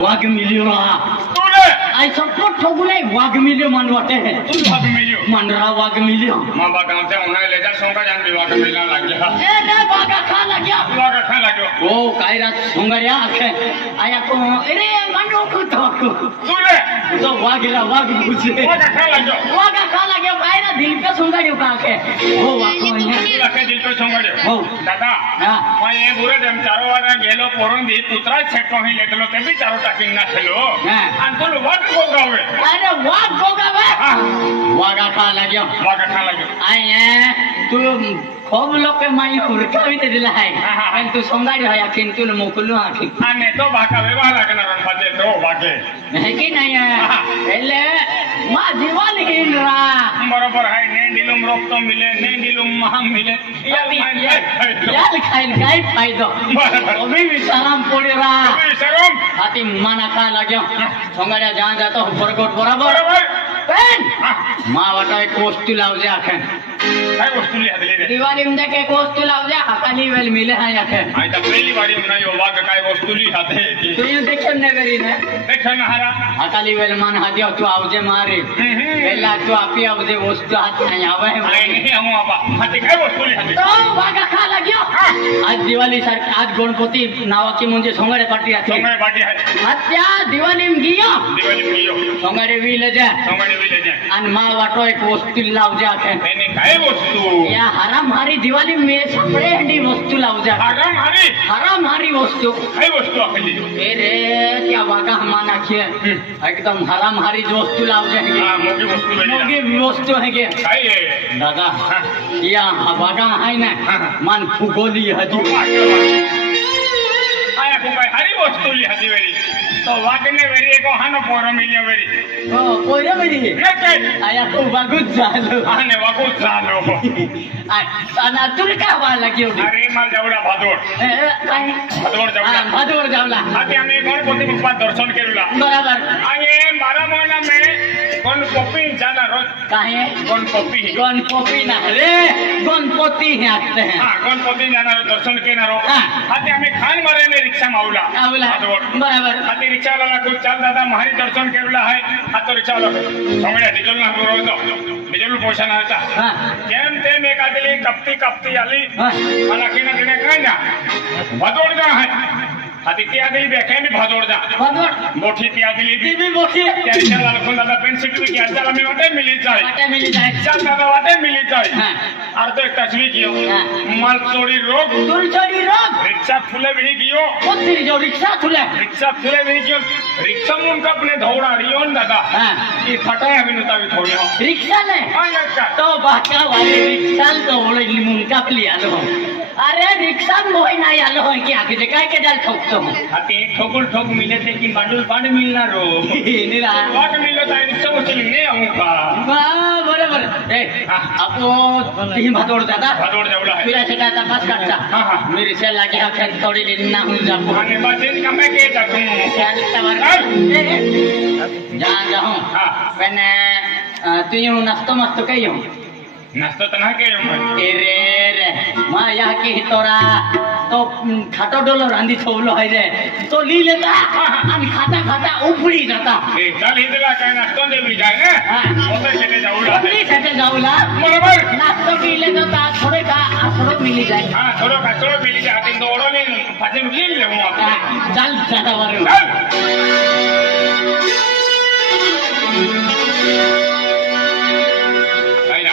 वाघ मिलियो रहा तुले आई सपोर्ट ठगुले वाघ मिलियो मन वाटे है तू भाग मिलियो मनरा वाघ मिलियो मां बा गांव से उन्हें ले जा सोंगा जान विवाह का मिलना लग गया ए दे वाघा खा लग्या विवाह का खाने लगे ओ कायरा सोंगरिया आखे आया को अरे मंडो को तो तुले तो वाघला वाघ पूछे विवाह का खाने लगे वाघा खा लग्या कायरा दिल पे सोंगरियो का आखे ओ वाको है लखे दिल पे सोंगा दे हो दादा हां मैं ये बुरे जम चारो वाला गेलो पोरन दी पुत्रा छेको ही लेतलो ते भी चारो टाकिंग ना खेलो हां अंतुल वाट को गावे अरे वाघ गोगावे वाघा खा लग्या विवाह का खाने लगे आये तू खूब लोग के माई हुरकावी दे दिला है पण तू सोंगाडी है किंतु मोकलू आखी आने तो बाका विवाह लगना रन फते तो बाके नहीं की नहीं है पहले मां जीवन हीन रहा बरोबर है ने दिलुम रोक तो मिले ने दिलुम महंग मिले यार खाइन काय फायदो अभी विचाराम पड़ी रहा शरम हाथी माना खा लग्यो सोंगाड्या जहां जातो फरकोट बराबर बरोबर पेन मां वाटा एक वस्तू लावजे आखे काय वस्तू लिहा दिली रे दिवाळी मध्ये एक वस्तू लावजे हाकाली वेल मिले है आखे आई तो पहली बारी में यो वाग काय वस्तू लिहा थे तू ये देखो नगरी ने देखो ना हरा हाकाली वेल मान हादियो तू आवजे मारे पहला तू आपी आवजे वस्तू हाथ नहीं आवे आई नहीं हम आपा हाती काय वस्तू लिहा थे तो वागा खा लग्यो आज दिवाळी सर आज गणपती नावाची म्हणजे सोंगाडे पार्टी आहे सोंगड़े बाटी है हत्या दिवाळी गियो दिवाली में यो सोंगाडे विले जा सोंगड़े भी ले जाए आणि मा वाटो एक वस्तू लावजे आखे मैंने काय वस्तू या हराम हारी दिवाळी में सपरे हंडी वस्तू लावजा आगम हरी हराम हारी वस्तू काय वस्तू अखली ए रे क्या वागा माना किए एकदम हराम हारी वस्तू लावजे है हां मोगी वस्तू ले मोगी वस्तू है के काय है दादा या वागा है ना मान फुगोली हजी आया को काय हरी वस्तू लिहा दी वेरी तो वागने वेरी को हानो पोरो मिलियो वेरी ओ पोरे मेरी नके आया को बागुत झालो आने वागो झालो आणि तुला काय व्हायला लागली अरे माल जावला भादोड काय भादोड जावला भादोर जावला आते आम्ही गणपती बाप्पा दर्शन केला बराबर आणि 12 महिना में गणपती जाना रोज काहे गणपती गणपती ना रे गणपती हे आते हैं हां गणपती जाना दर्शन केना रो हां. आते आम्ही खान मारेने रिक्षा मावला आवला भादोड बराबर आते रिक्षा वाला को चाल दादा मारी दर्शन केला है आतो रिक्षा वाला सोंगड्या डिझेल ना रोज डिझेल पैसा ना होता हां केम ते में कादली कपती आली हां मला किना किना काय ना भादोड जा है आती ती आदली बेखे मी भादोड जा भादोर मोठी ती आदली ती भी मोठी त्या रिक्षा वाला को दादा पेन्सिल की चला मी वाटे मिली जाय वाटे मिली जाए चल दादा वाटे मिली जाय हां अर्धो एक तस्वीर कियो हां. माल चोरी रोग तुल छोड़ी रोग रिक्शा फुले भी कियो कोती जो रिक्शा खुले रिक्शा फुले भी कियो रिक्शा मुन का अपने धौड़ा रियो न दादा हां ये फटाए अभी नुता भी थोड़ी हो रिक्शा ले आया का तो बाका वाले रिक्शा तो बोले मुनका प्ली आलो अरे रिक्शा मोय नाही आलो हो की आगे काय के जाल ठोकतो आते ठोकुल ठोक मिले थे कि बांडुल बांड मिलना रो निरा वाट मिलो ताई रिक्शा उचल ने आऊंगा वाह बरोबर ए आपो तीन भादोड दादा भादोड जावला है फिरा सेटा तपास काढता हां हां मेरी से लागे हा खेत थोड़ी लेना हूं जापो आने बातें का मैं के takू ख्याल तवर जा जाऊं हां पण तू येऊ नसतो मस्त काय येऊ नाश्ता तना के ए रे मा या की तोरा तो खाटो डोलो रांदी छोवलो है रे तो ली लेता आणि खाता खाता उफडी जाता ए चल इधर काय नाश्ता दे भी जाए ना हां ओते सेटे जाऊला उफडी सेटे जाऊला बरोबर नाश्तो पीले जाता थोड़े का आसरो मिली जाए हां थोड़ो कचरो मिली जाए हाती दौड़ो ने पाछे मिल ले हूं आपने चल ज्यादा वारो चल काय ना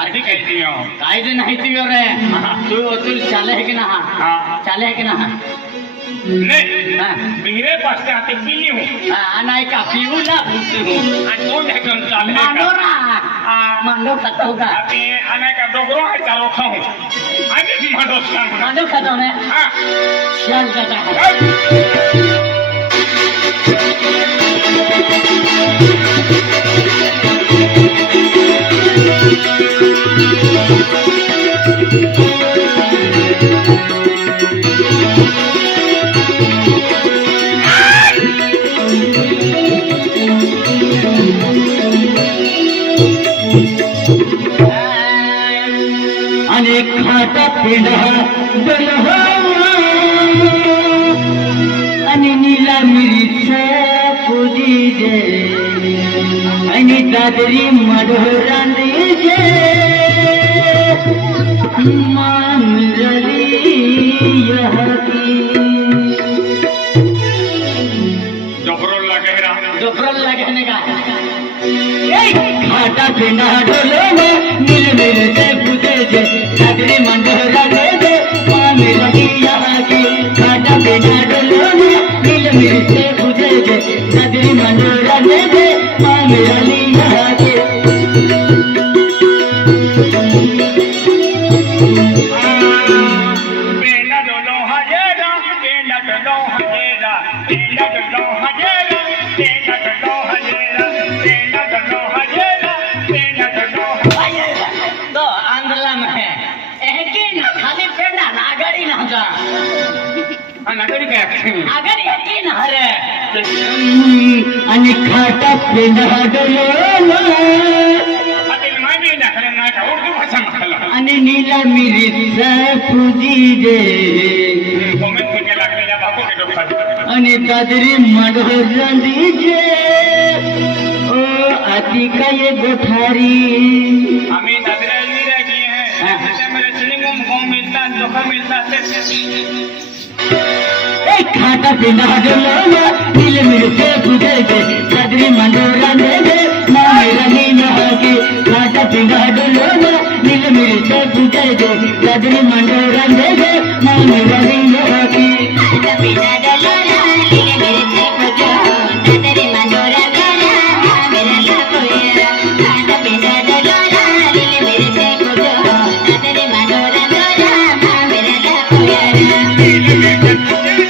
आरती काय दियो काय जे नाही तू रे तू चाले है कि ना हां चाले है कि ना नहीं हां मेरे पास से आते पीली हूं नाही का पिऊ ना पूछू आणि कोण है कौन चाले मांडोरा मांडो खातो का आते आने का डोगरो है चारो खाऊं आने माडो सांग मांडो खातो ने हां चल दादा अनेक खाता पिढा बलहा आणि नीला मिरीचा जे आणि दादरी मढोरांदी जे मांगली यहती जबरोला गहरा जोफरल्ला कहने का घाटा पिंडा डोलो नील मेरे से पूछे जे दादरी मढोरांदी जे मांगली यहती घाटा पिंडा डोलो नील मेरे से पूछे जे दादरी मढोरांदी जे मांगली यहती पेंडा डोलो हजेरा पेंडा डोलो हजेरा पेंडा डोलो हजेरा पेंडा डोलो हजेरा पेंडा डोलो हजेरा पेंडा डोलो तो आंध्रला में एके ना खाली पेंडा ना आगड़ी ना जा नगरी काय आगड़ी एके ना रे आणि खाटा पेंडा डोलो अतिल मैं भी ना करे ना का उर्दू भाषा में खला आणि नीला मिरीचा पूजी जे कमेंट के लागले या बापू के डोखा आणि दादरी मढोरांदी जे ओ आती काय गोठारी हमें दादरा नहीं रह गए हैं जैसे मेरे चिलिंगम को मिलता धोखा मिलता ए खाटा पिंडा डोलो नील मिर्चे पूजे जे दादरी मढोरांदी जे मेरा नीला के खाटा पिंडा डोलो नील मिर्चे पूजे जे दादरी मढोरांदी जे मेरा नीला के खाटा पिंडा डोलो नील मिर्चे पूजे दादरी मढोरांदी जे मेरा ला कोया खाटा पिंडा डोलो नील मिर्चे पूजे दादरी मढोरांदी जे मेरा ला कोया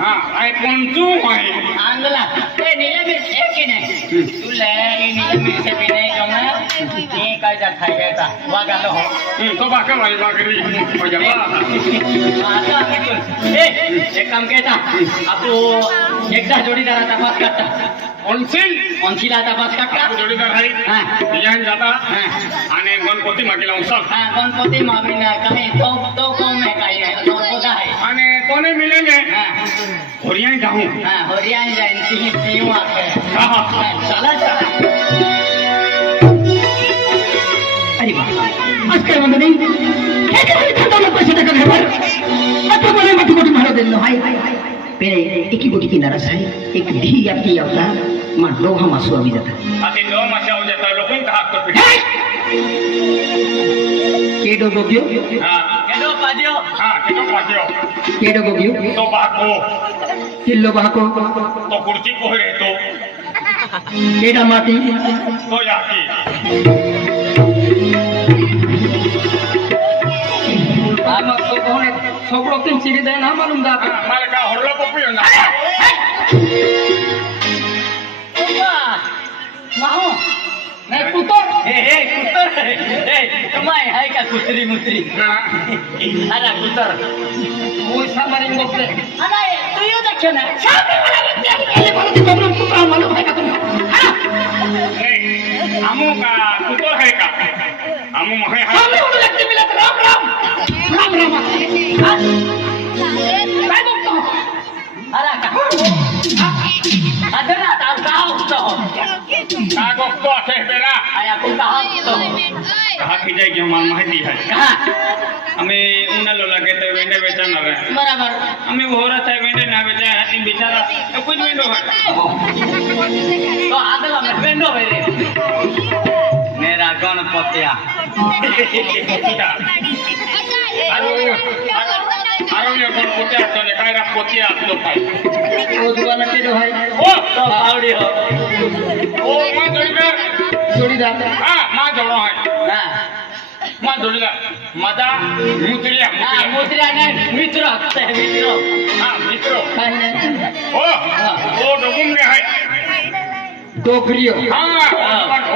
हाँ आई कौन तू है आंदोलन ए नीले मिर्च है कि नहीं तू ले ये नीले मिर्च भी नहीं कमा ये कैसा खाई गया था वागा लो हो तो बाका भाई बाकरी हो जावा आता ए एक काम केता आपको एकदा जोडीदार तपास करता ऑनसिल आता तपास करता जोडीदार आहे हां बियान जाता हां आणि गणपती मागेला उचल हां गणपती मामीना काही तो कौन है काही है तो बोधा है आणि कोणे मिलेंगे हां होरियां जाऊं हां हरियाण जाइन तीन आके हां चला चला अरे वाह आज काय म्हणतो नाही हे काय खाता पैसे टाका घरवर आता मला मोठी मोठी मारो देलो हाय पेरे एकी गोटी की नरस है एक धी आपकी आवता मा दो हम आंसू अभी जाता आती दो मासे हो जाता लोकन का हात कर केडो गोगियो हां केडो पाजियो हां कितो पाजियो केडो गोगियो तो बाको किल्लो बाको तो कुर्ची को रे तो केडा माती तो याकी आमा तो कोण सगळं तीन चिरी दे ना मालूम दा मला का हरला पप्पी ना माहो नाही कुतर हे कुतर हे तुम्हाय हाय का कुत्री मुत्री अरे कुतर वो सामारी मोकले अरे तू यो देखो ना पहले बोलो कि तुम कुतर मालूम है का तुम हमू का कुतर है का हमू है हमने उन लगते मिला राम राम राम राम काय बोलतो अरे का अदरा ताव काव तो का गोस्तो आहे बेरा आया को कहा तो कहा की जाए कि हमार माहिती है कहा हमें उन्नलो लगे तो वेंडे बेचा ना रहे बराबर हमें होरत है वेंडे ना बेचा है इन बेचारा तो कुछ वेंडो है तो आदला में वेंडो है रे मेरा गणपतिया आरो ये कोण पोते असतो ने काय रा पोते असतो काय ओ दुकान के जो है ओ तो पावड़ी हो ओ मां जोड़ीदार हां मां जोड़ो है हां मां जोड़ीदार मदा मुत्रिया हां मुद्रा ने मित्र है मित्र हां मित्रो काय ने ओ डोगुम ने है डोगरियो हां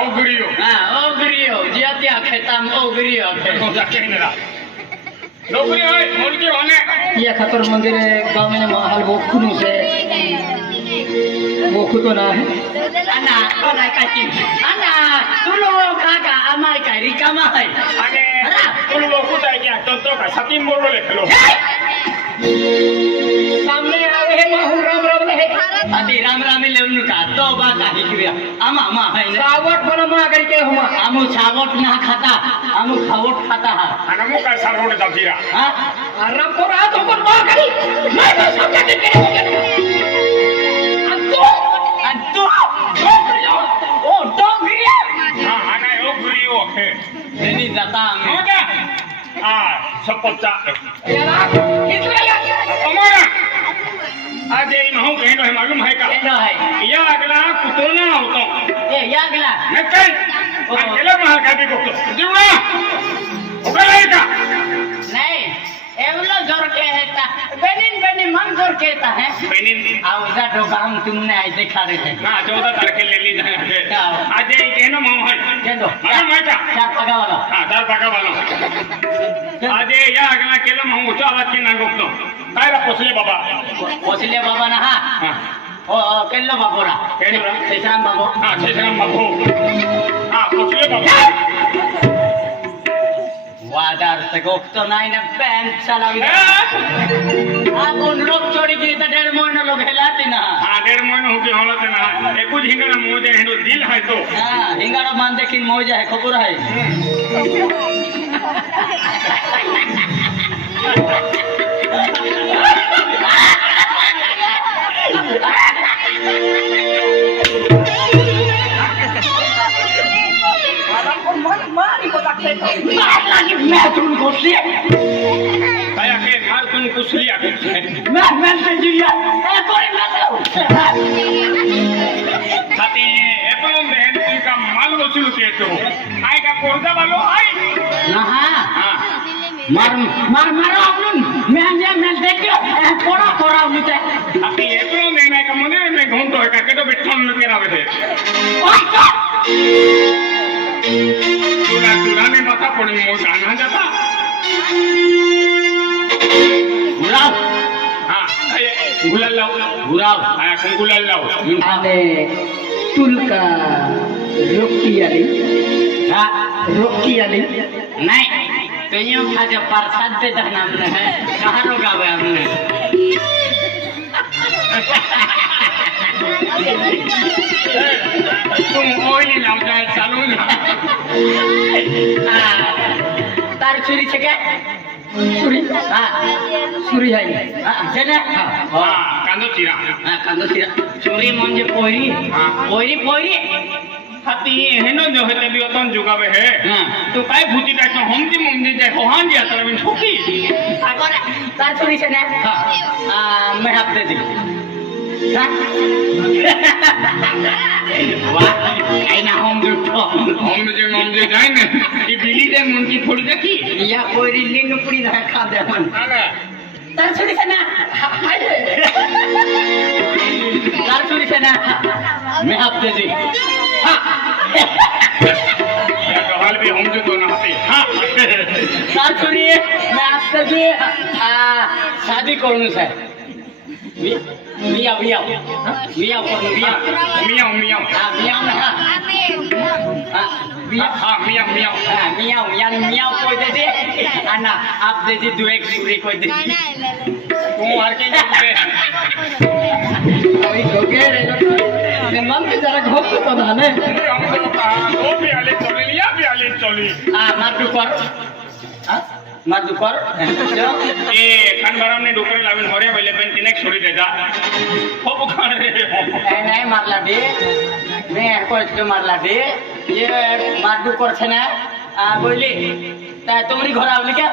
ओगरियो हां ओगरियो जियातिया खेताम ओगरियो तो जाके नेरा नौकरी है मुर्गी होने ये खतर मंदिर गांव में महल वो खुनु से वो खुद ना है Ana, korai kaci. Ana, dulu kakak amai kai rikama hai. आणि तुला लोकू आहे की तो का सतीन बोललो लेखलो सामने आवे हे महू राम राम ले. अति राम राम लेवनु का तो बा काही क्रिया. आमा आमा hai ne. सावट बन मा करी के हुमा. आमु सावट ना खाता. आमु खावट खाता हा. आणि मग काय सारवड जातीरा हा? आराम को रात को मा करी. मैं तो समझा के करे. अतो ओ डोंगरिया. हा हा नाही ओ गुरी ओ हे नहीं जाता हो हमें. का सपोचा याला किसला अमोरा आज ये महू कहनो है मालूम है का केनो है. या अगला कुतोना होतो ए यागला. नक्की गेला महाल का भी बघतो जीवना उभा का नहीं एवलो जोर के है ता बेनिन मन जोर के ता है. बहिणी आउजा डोका हम तुमने ऐसे खा रहे थे. हा 14 तारखेला लिहिली जाते आज ये कहनो महू है केनो मालूम है का क्या पगा वाला. हा दार पाका वाला आज ये या अगला केलं महू उचा आवाज की ना बघतो काय रा पोचले बाबा पोचले बाबा ना हा. हा ओ केल्लो बाबूरा. केल्लो. शेषराम बाबू. हा शेषराम बाबू हा पोचले बाबा वादार से गोफ्तो नाही ना पॅन्ट चालावी. आपण लोक चोरी की तर 1.5 महिना लोक हेलाती ना. हा 1.5 महिना होती होला ते ना एकूच हिंगणा मोजे हेंडो दिल है तो हा हिंगाडा मान देखील मौजा है खबर है. मैं तुम घोषली काया के मार तुम कुसली आके मैं संजीविया ए कोई मैं खाती एपलो बहन तुम का माल वसूल के तो आय का कोरदा वालो आय ना हां मार आपन मैं देखियो कोड़ा कोड़ा मुझे खाती एपलो बहन का मने में घंटो है का के तो बिठन में केरावे थे तुला में माथा पड़ी मो गाना जाता गुलाब. हां गुलाल लाओ गुलाब. हां गुलाल लाओ आने तुलका रोकी आली नहीं तो यूं खा जब प्रसाद दे देना हमने है कहाँ रोका हुआ हमने. तुम ओइली लाओ जाए चालू ना तार छुरी छे क्या छुरी. हाँ छुरी है. हाँ जेने हां कांदो चिरा हाँ कांदो चिरा छुरी म्हणजे पोरी पोरी हाती हेनो जो है तभी ओतन जुगावे है हाँ तो काय भूती टाइप में हमदी मुंदी जाए होहान दिया तले में ठोकी तार छुरी छे ना. हाँ मैं हाथ दे दी. हाँ वाह ऐना हम जो जाए ना ये बिली दे मुंडी फोड़ देखी या कोई लिंग पुड़ी ना खा दे मन. तार छुरी छे ना. तार छुरी छे ना मैं हाथ दे दी. हाँ हाल भी हम जो तो ना हाथी हाँ तार छुरी मैं हाथ दे दी. शादी करूँ से मियाँ करने मियाँ हाँ मियाँ ना हाँ मियाँ कोई दे दे अन्ना आप दे दे 2 एक छुरी कोई दे तू मार के अभी गोगे रे मन के जरा घोप तो ना ने हम तो कहा दो भी आले चली हाँ मार दुकर ए खानबाराम ने डुकर लाविन होरे पहले पेन तिनेक छोड़ी देता हो बुखार रे नहीं मारला दे मैं कोई तो मारला दे ये मार दुकर छे ना बोली ता तुम्हारी घर आवली क्या.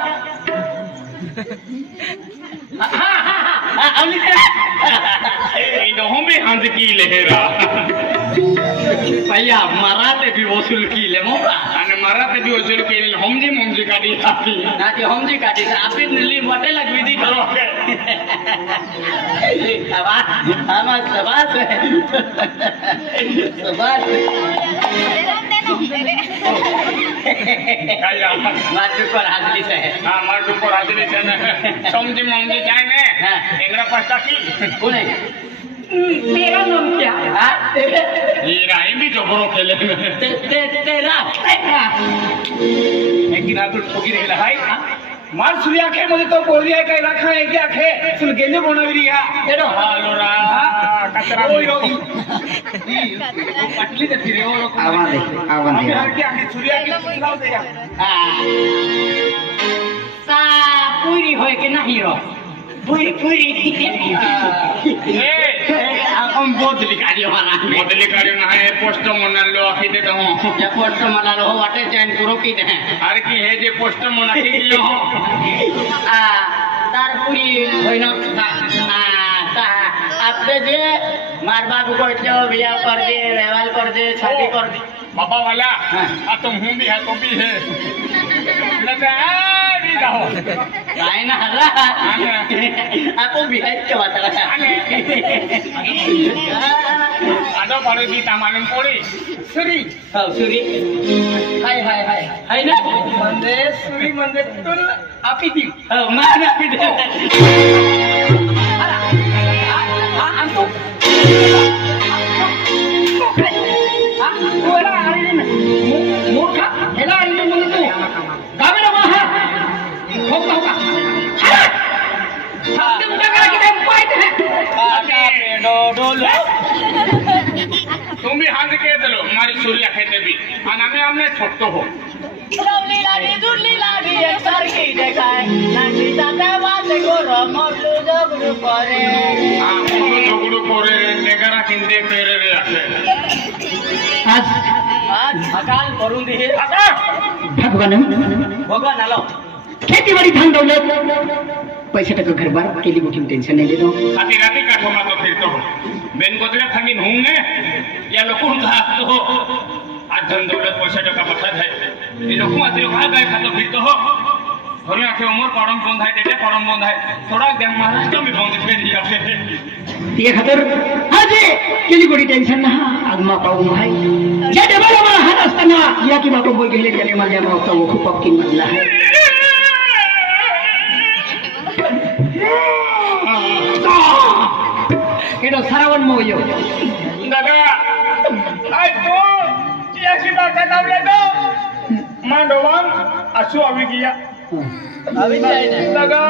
हाँ आवली क्या इधर हम भी हंस की लहरा भैया मराते भी वसूल की ले मोबा અને મારા તે બી ઓછું કે હોમજી કાઢી આપી ना जो हम जी काटी से आप नीली मोटे लग विधि करो आवाज आवाज सबास सबास કાયા मात्र पर हाजली से है હા માર ઉપર હાજરી છે ને સમજી મમજી જાય ને હા. એંગડા પાછા કી કોને तेरा नाम क्या? ये राही भी जबरो खेले तेरा लेकिन आप तो ठोकी रहेला हाय मार सूर्या खे मध्ये तो बोलरी आहे काय राखा आहे की आखे सुन गेले बनवली हा एडो हालो रा कचरा ओय पटली ते फिरे ओ आवाज आम्ही हर की आखे सूर्या की लाव दे या सा पूरी होय के नाही रो पूरी हम बदली कार्य ना है पोस्ट मनाल लो आखी दे तो या पोस्ट मला लो वाटे चेंज करो की दे अरे की हे जे पोस्ट मना की लो तार पूरी होय ना ता आपले जे मार बाबू को इतने बियाह कर दे रहवाल कर दे शादी कर दे बाबा वाला आ तुम हूं भी है तो भी है लगा भी रहो काय ना हल्ला आपो भी है के बात रहा आदो पड़े की तामालन पड़ी सुरी हां सुरी हाय ना मंदे सुरी मंदे तुल आपी दी मान आपी दे अंतो ओला आरी मूर्खा हेला आरी म्हणून तू गावेला मला होका तुमच्या घरात किती पायत है आका पेडो डोलो तुम्ही हात के दलो मारी सूर्या खेते भी आणि आम्ही छोटो हो लवली लाडी जुडली लाडी एकसारखी देखाय नांदी जाता वाजे गोरो मोडलू जगडू करे जोगडू कोरे नेगरा किंदे पेरे रे आखे आज अकाल करून दे भगवान आलो खेतीबाड़ी धान दौलत पैसे टका घर बार केली मोठी टेंशन नहीं लेतो खाती राती काठो मा तो फिरतो हो बेन गोदले फंगिन होंगे या लोकून घासतो हो आज धन दौलत पैसा टका बचत है ये लोकू आते खा गए खातो फिरतो हो घरे आखे उमर पडम बंद है तेटे पडम बंद है थोड़ा गैंग महाराष्ट्र में बंद फेर दिया आखे ये खातर आज केली गोडी टेंशन ना आज मा पाऊ भाई जे डबल मा हात असताना या की बाको बोल गेले गेले मला मा तो खूप पक्की मधला है एडो सरावन मोयो दादा आज तो याची बाका लावले तो मांडवान असू आवी गया अभी जाए ना दादा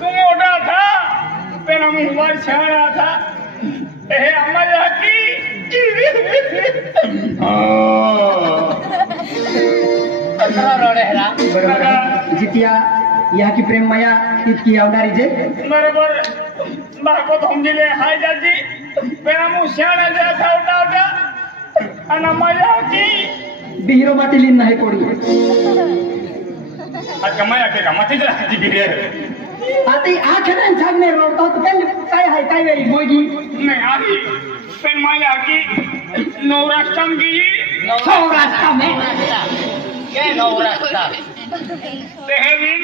तू मोठा था पेन हम उमर छाया था ए हमारे की अकरा रोडे हरा बरोबर जितिया या की प्रेम माया इतकी आवणारी जे बरोबर बाको समजिले हाय जाजी पेन हम छाया था उठा आणि माया की बिहिरो मातीलीन नाही कोडी आज कमाया के कामाची राहती बिरे आता आखने सांगणे रोडतो काय हाय काय वेळी बोगी नहीं आही पेन माया की नवराष्ट्रम की सौराष्ट्र में के नवरास्ता तेहरीन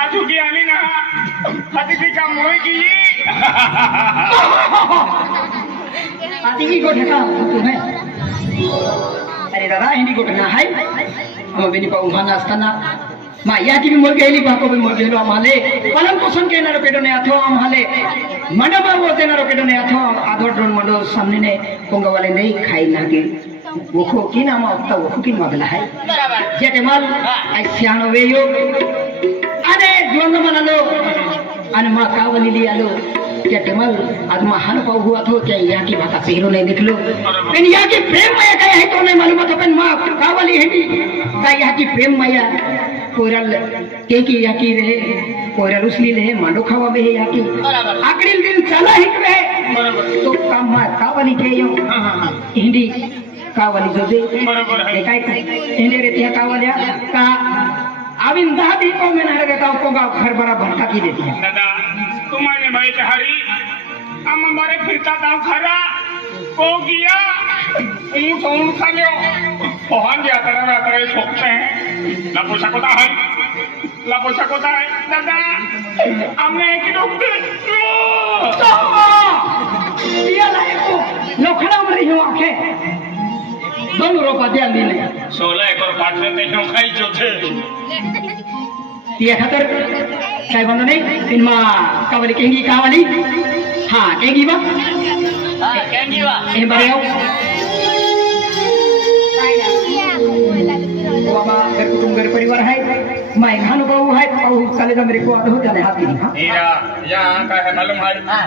अजू की आली ना हती का मोय की आती की गोठा तुम्हें अरे दादा हिंदी गोठा हाय हम बेनी पाऊ भाना असताना मा याची भी मोर गेली बाको भी मोर गेलो आम्हाले पलंग पोषण केनारो पेटोने अथवा आम्हाले मंडप बोलते ना रोकेटोने अथवा आधो ड्रोन मंडो सामने ने कोंगा वाले नहीं खाई ना के वो की नाम आता वो की मगला है जेटे माल आई सियानो वेयो अरे द्वंद्व मनालो अन मा कावली लियालो जेटे माल आज मा हन पाऊ हुआ थो क्या यहाँ की बात पहलो नहीं देख लो पेन यहाँ की प्रेम माया क्या है तो नहीं मालूम था पेन मा कावली है का यहाँ की प्रेम माया कोरल के की यहाँ की रहे कोरल उसली रहे मांडो खावा में है यहाँ की आखिरी दिन चला ही रहे तो काम मा कावली के यो हिंदी कावली जो दे काय हिंदी रे त्या कावल्या का आविन 10 दिन को में ना देता को घर बड़ा भटका की देती है दादा तुम्हारे भाई हरी हम हमारे फिरता था खरा को किया ऊँट खा लियो पहुंच गया तरह ठोकते हैं लापोसा कोता है दादा हमने एक डॉक्टर दिया लायक को लोखड़ा में रही हो आंखें दोनों रोपा दिया दिले 16 एकड़ पाटले ते नो खाई जो थे तिया खातर काय बंद नाही सिनेमा कावली केंगी कावली हा टेगी बा हा कॅन्डी वा हे बरे हो बाबा घर कुटुंब घर परिवार है मैं अनुभव है और साले का मेरे को अनुभव जाने हाथ की हाँ हीरा यहाँ का है मालूम है हा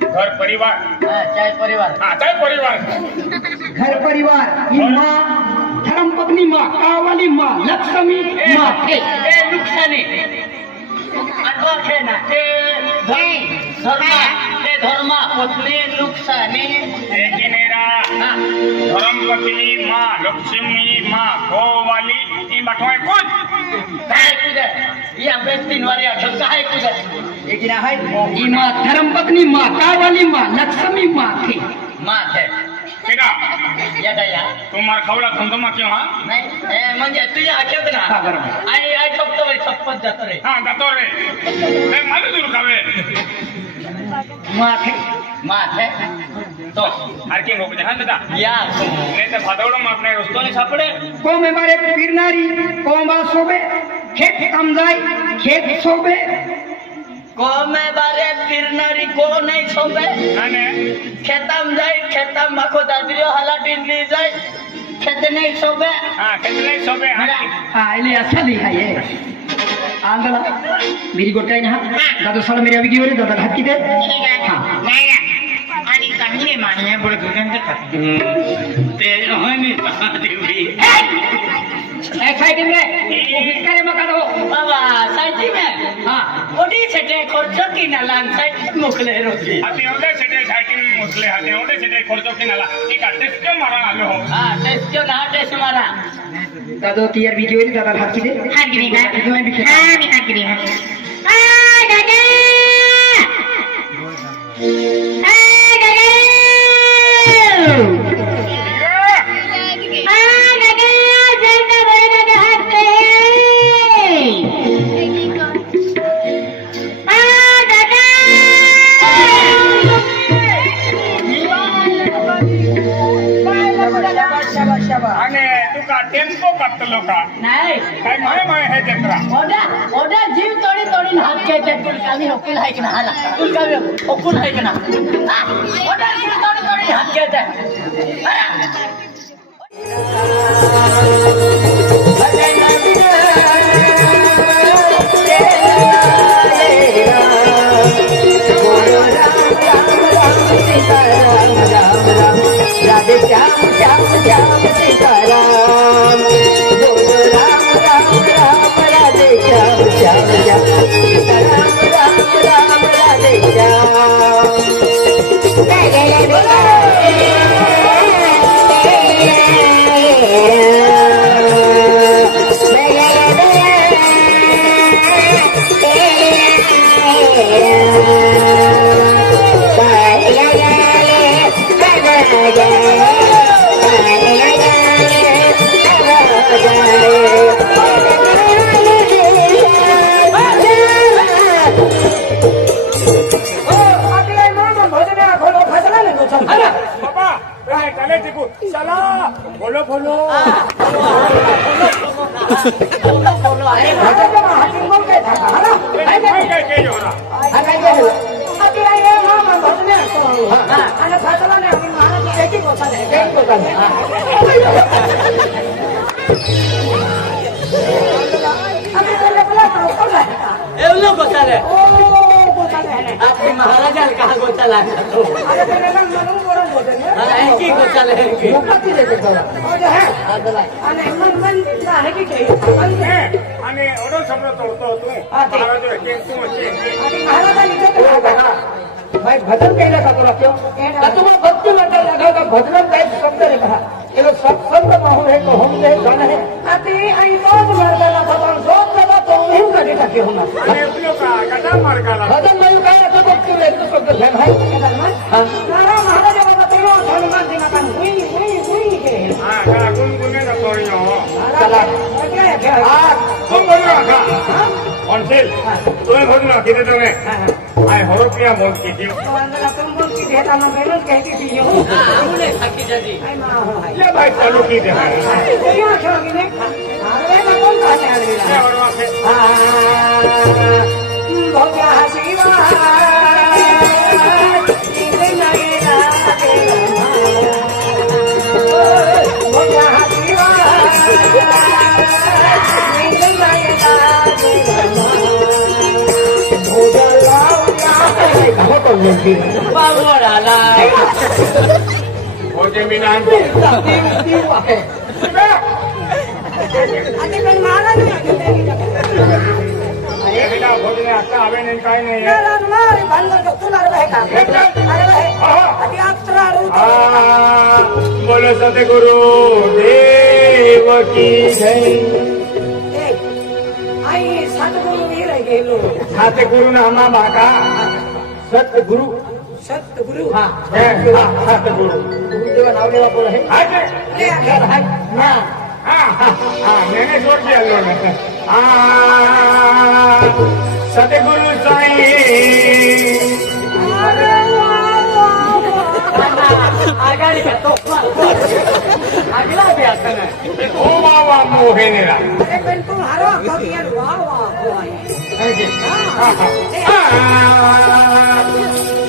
घर परिवार हा चाय परिवार हाँ चाहे परिवार घर परिवार ये माँ धर्म पत्नी माँ कावाली माँ लक्ष्मी माँ थे ए नुकसानी अनवर है ना ते धर्म पत्नी नुकसानी लेकिन हीरा हा धर्मपत्नी माँ लक्ष्मी माँ गोवाली ये बटवाए कुछ काय कुदे या बेस 3 वारी आठवत काय कुदे लेकिन है ये माँ धर्म पत्नी माँ कावाली माँ लक्ष्मी माँ थे माँ थे केडा या दया तुम्हार खावला धंधमा क्यों हाँ नाही ए म्हणजे तुझ्या आठवत ना हा, बरोबर. आणि आई फक्त वय छप्पन जात रे हाँ दातो रे मैं मालूम दूर खावे माँ थे माँ थे तो हार्किंग हो गया हाँ दादा या नहीं तो भादौड़ो में अपने दोस्तों ने सापड़े को में मारे फिरनारी को बा सोबे खेत कम जाय खेत सोबे को में बारे फिरणारी को नाही सोबे अने खेताम जाय खेताम माखो दादरियो हलाटीन ली जाय खेत नाही सोबे हाँ कितने सोबे हाँ हाँ इले अच्छा लिखा ये आंदला मेरी गोटाई ना दादू साला मेरे अभी की हो रही दादा हाथ की दे हाँ नाही आणि चांगली मान्य बड दुकान ते होनी देवी एक्साइटिंग रे करे मका दो बाबा साइटिंग है हाँ ओडी छटे खर्च की ना लांग साइट मोकले रोजी हाथी ओडे सेटे साइटिंग मुसले हाथी ओडे सेटे खर्चो की नाला एक टेस्ट क्यों मारा आलो हो हां टेस्ट क्यों ना टेस्ट मारा दादू क्लियर वीडियो है दादा हाथ की दे हाथ गिरी ना मैं भी हां मी हाथ गिरी हां दादा आणि तू का टेम्पो कापतलो का नाही काय माय है जत्रा ओदा जीव तोडी तोडी हात घ्यायचे तुला मी होकुल आहे की ना हाला तुला मी होकुल आहे की ना ओदा जीव तोडी तोडी हात घ्यायचे राधे श्याम श्याम श्याम सीताराम बोलो राम राम राम राधे श्याम श्याम श्याम सीताराम राम राम राधे श्याम बाबा काय चले चिकू चला बोलो बोलो काय काय हो रहा एवढं गोचाले आपली महाराजाला का गोचाला की गोचाले आणि एवढं सगळं तोडतो तू महाराज मैं भजन कहना था बोला क्यों तुम्हें भक्ति मतलब लगा का भजन का एक शब्द ने कहा ये लोग सब शब्द माहौल है तो हम है गाना है आते आई बहुत मर्दाना भगवान बहुत ज्यादा तो नहीं का देता क्यों होना आणि आपलो का कटा मार काला भजन नहीं कहा तो भक्ति में तो शब्द है भाई हां नारा महाराज बाबा तेरो हनुमान जी का हुई के हां का गुनगुने ना तोरियो चला तुम बोलो का कौनसिल तुम्हें भजना किते तने आय हरपिया बोल की दियो तुम बोल की देता ना बेलन कह के दियो आमुले साकी दादी ले भाई चालू की दे ये छोगी ने अरे ना कौन का है ये बड़वा से भोग्या शिवा आली बाबूवर आलाय होते मी नाही बेटा भोजने आता हवे नाही काय नाही बोलो सतगुरु देव की जय सतगुरु नामा बाका सतगुरु सतगुरु सतगुरु गुरुदेवा नाव लेवा बोल है मैंने जोड़ दिया लोग सतगुरु साईं आघाडी घेतो आगला बी आता नाही ओ बाबा मोहिनीला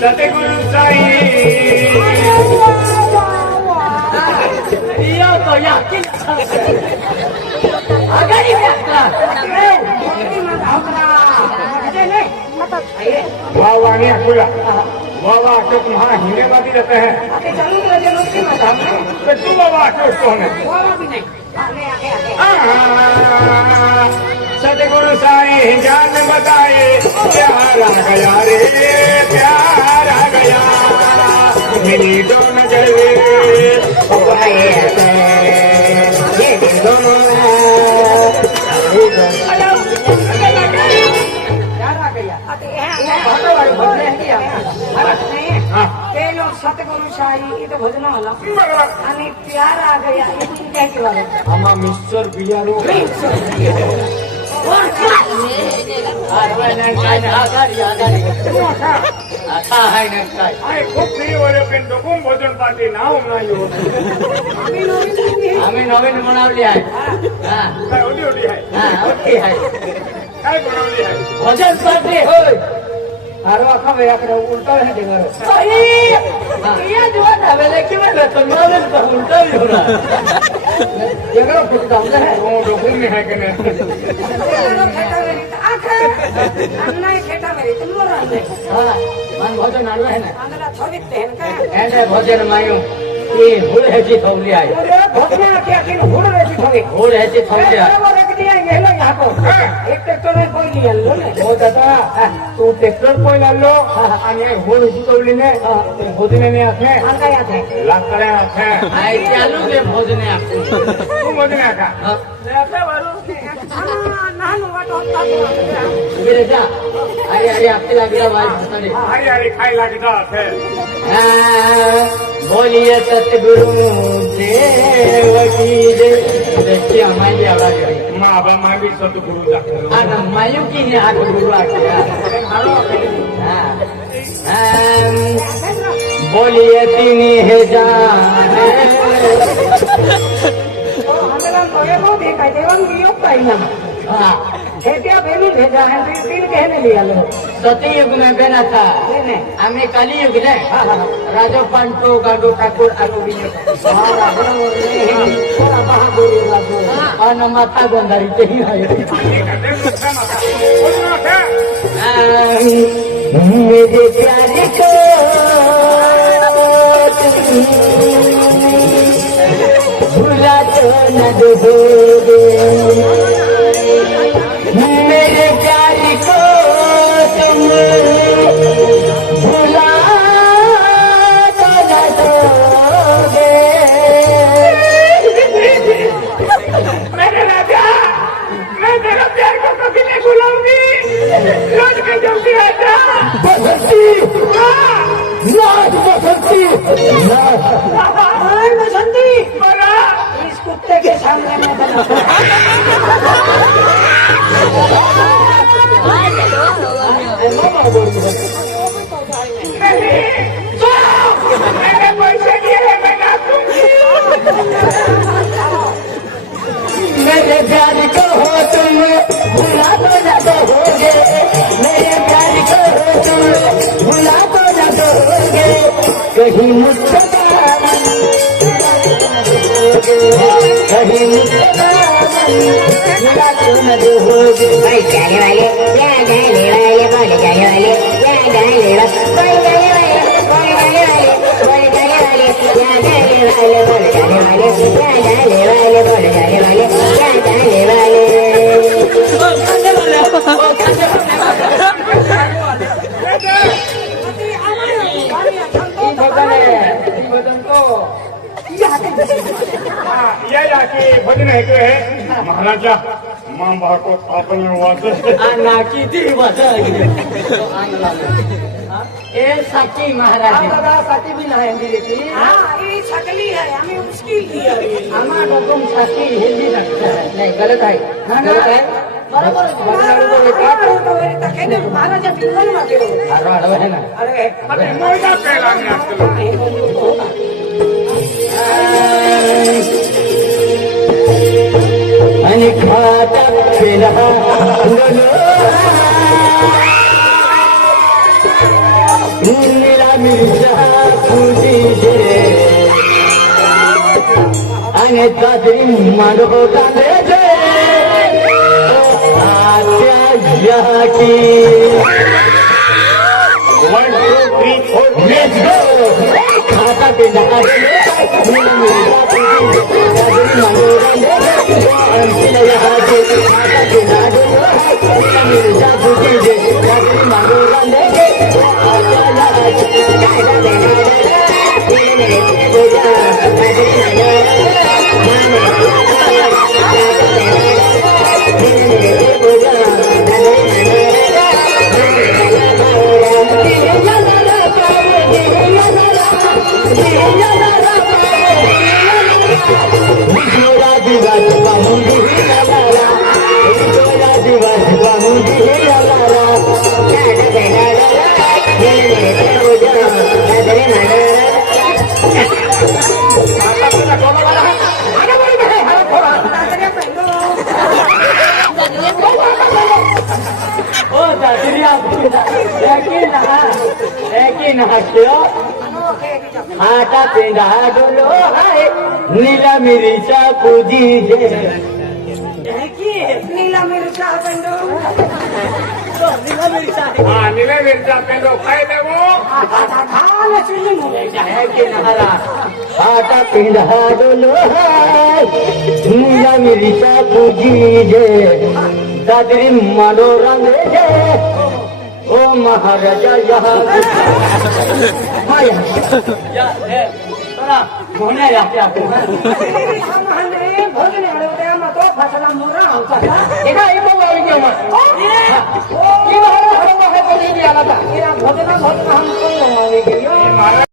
सतगुरु साईं यो तो या आघाडी बी आता वाह वाह नहीं अकुला वाह वाह अशोक वहाँ हिंगे बाती रहते हैं तो तू बाबा अशोक कौन है सतगुरु साईं जान बताए प्यार आ गया रे प्यार आ गया मेरी दो नजर हो ते लोग सतगुरु साई इथं भजन आला आणि प्यार आ गया इथून काय केलं आम्हा मिस्टर बियालो आघाडी आता आहे ना काय अरे खूप फ्री वरे पण डोकून भोजन पाठी नाव नाही होत आम्ही नवीन बनवली आहे काय होती होती आहे होती आहे काय बनवली आहे भजन पाठी होय अरे अखा भैयाकडे उलटा है देणार या जीवन हवेला किंवा तो नवीन तो उलटा ही होणार वेगळं फुट जाऊन है वो डोकून है कि नहीं नाही खेटा मेरी तुम नाही मन भजन आलो आहे ना आंगला थोडीत तेन काय એને ભજન માયું એ હુળ હેચી થવલી આય भजना के अखिल हुड़ रही थोड़ी હુળ હેચી थवली आय बरोबर एक दिया गेलो यहाँ को एक ट्रॅक्टर में कोई नहीं आलो ने हो दादा तू ट्रॅक्टर कोण आलो आणि होल शिकवली ने भोजने ने आखे अंगा याद है लाकडे आखे આય ચાલુ કે ભોજને આપું तू भोजने आखा नान वाट होता तो ઉભી રહે જા અરે અરે આપતી લાગી વાત કરે हरी हरी खाई लागता है બોલીએ સતગુરુ દેવ કી જય देखिए हमारी आवाज आई माँ बाबा माँ भी सतगुरु जाते અને માયું કી ને આ ગુરુ આખ્યા बोलिए तीनी है जाने आंदोलन तो ये बहुत है काय देवन की योग पाई ना खेतिया बेनी भेजा है तीन कहने लिया लो सतयुग में बना था ने हमें कलियुग ने राजो पंटो गाडो ठाकुर आरोपी थोड़ा बहादुर लागो और माथा गंधारी ते ही है मेरे प्यारे को भूला तो न दोगे मेरे प्यारे को तुम भूला तो न दोगे मेरे राजा मैं तेरा प्यार को कभी नहीं भूलूंगी लौट के जल्दी आ जा बसंती राज बसंती हाय बसंती बड़ा इस कुत्ते के सामने में मैंने पैसे दिए हैं मैं ना दूंगी मेरे प्यार को हो तुम भुला तो न दोगे मेरे प्यार को हो तुम भुला तो न दोगे कहीं मुझसे कहीं मुझसे भुला तो न दोगे कोई जाने वाले या जाने वाले बोले जाने वाले या जाने वाले कोई जाने वाले क्या गाने वाले बोल जाने वाले क्या गाने वाले बोल जाने वाले क्या गाने वाले या जाके भजन ऐकू आहे महाराजा माम भाको आपण वाच नाकी ती ए साची महाराज साची भी नाही हिंदी ये छकली है हमें मुश्किल दी है हमारा तुम साची हिंदी लगता है नहीं गलत है गलत है बरोबर महाराजा टिंगल मागे अरे है ना अरे मोयदा पेला मी आजकाल आणि खाता पेला नीला मिरचा फुटी आणि काजरी मांडो कांदे आत्या की one two three four Let's go! खाता पिंडा नीला मिरचा फुटी काजरी मांडो कांदे अंतिला यहाँ के खाता पिंडा नीला मिरचा फुटी काजरी मांडो कांदे आता पेंडा डोलो हाय नीला मिरीचा पूजी नीला मिरचा बंडो हा निले मिरचा पेलो काय देवो आता पेंडा डोलो हाय नीला मिरीचा पूजी दादरी मानो रंग ओ महाराजा यहाँ होने जाते आपको हम हने भोजन आले हम तो फसला मोरा होता एका एक बारी के मत ओ ये बाहर हम बाहर को नहीं आला था भोजन हमको मांगे